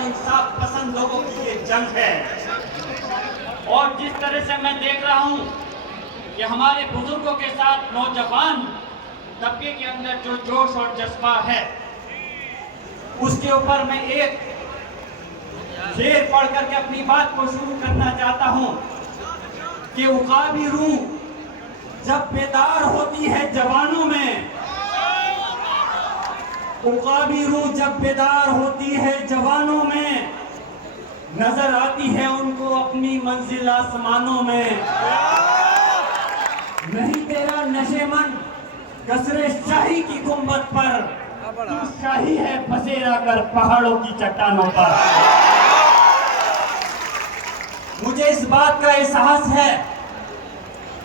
और इंसाफ पसंद लोगों की ये जंग है। और जिस तरह से मैं देख रहा हूं कि हमारे बुजुर्गों के साथ नौजवान तबके के अंदर जो जोश और जज्बा है, उसके ऊपर मैं एक शेर पढ़ करके अपनी बात को शुरू करना चाहता हूं कि उकाबी रूह जब बेदार होती है जवानों में, उकाबी रूह जब बेदार होती है जवानों में, नजर आती है उनको अपनी मंजिल आसमानों में। नहीं तेरा नशेमन कसरे शाही की गुंबद पर, तू शाही है बसेरा कर पहाड़ों की चट्टानों पर। मुझे इस बात का एहसास है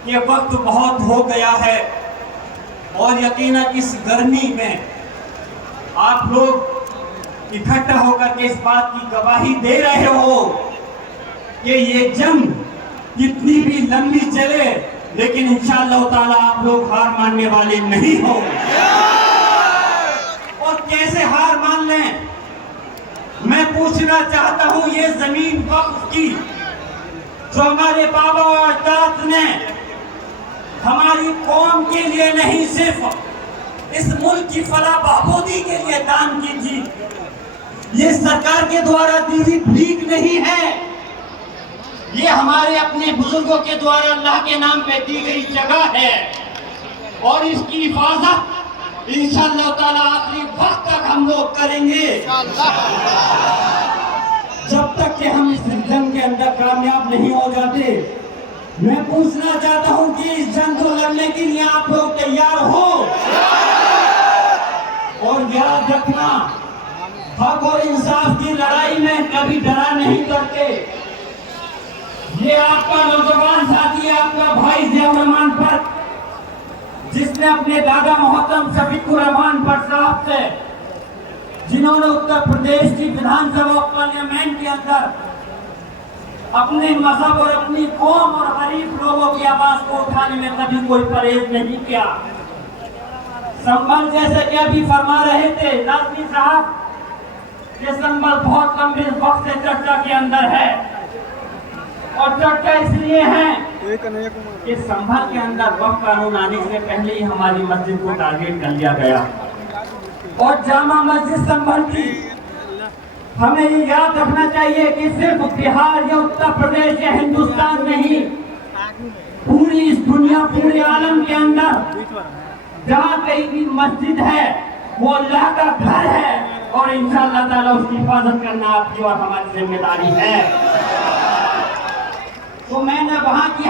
कि वक्त बहुत हो गया है और यकीनन इस गर्मी में आप लोग इकट्ठा होकर के इस बात की गवाही दे रहे हो कि ये जंग कितनी भी लंबी चले, लेकिन इंशाअल्लाह ताला आप लोग हार मानने वाले नहीं हो। और कैसे हार मान लें, मैं पूछना चाहता हूं, ये जमीन वक्फ की जो हमारे बाबा और अजदाद ने हमारी कौम के लिए नहीं, सिर्फ इस मुल्क की फलाह बहबूदी के लिए दान की थी। ये सरकार के द्वारा दी हुई भीख नहीं है, ये हमारे अपने बुजुर्गों के द्वारा अल्लाह के नाम पे दी गई जगह है। और इसकी हिफाजत इंशाअल्लाह ताला आखिरी वक्त तक हम लोग करेंगे, जब तक कि हम इस जंग के अंदर कामयाब नहीं हो जाते। मैं पूछना चाहता हूं कि इस जंग को लड़ने के लिए आप लोग तैयार हो? और याद रखना, हक और इंसाफ की लड़ाई में कभी डरा नहीं करते। ये आपका नौजवान साथी, आपका भाई ज़ियाउर रहमान भट्ट, जिसने अपने दादा मोहतरम शफीकुर रहमान भट्ट साहब से, जिन्होंने उत्तर प्रदेश की विधानसभा पार्लियामेंट के अंदर अपने मजहब और अपनी कौम और गरीब लोगों की आवाज को उठाने में कभी कोई परहेज नहीं किया। संभल जैसे कि अभी फरमा रहे थे नाज़मी साहब, ये संभल बहुत लंबे वक्त से चर्चा के अंदर है। और चर्चा इसलिए है कि संभल के अंदर वक्फ कानून आने से पहले ही हमारी मस्जिद को टारगेट कर लिया गया। और जामा मस्जिद संभल की हमें ये याद रखना चाहिए कि सिर्फ बिहार या उत्तर प्रदेश या हिंदुस्तान नहीं, पूरी इस दुनिया, पूरे आलम के अंदर जहाँ कहीं भी मस्जिद है वो अल्लाह का घर है। और इंशाअल्लाह ताला उसकी हिफाजत करना आपकी और हमारी जिम्मेदारी है। तो मैं न वहाँ की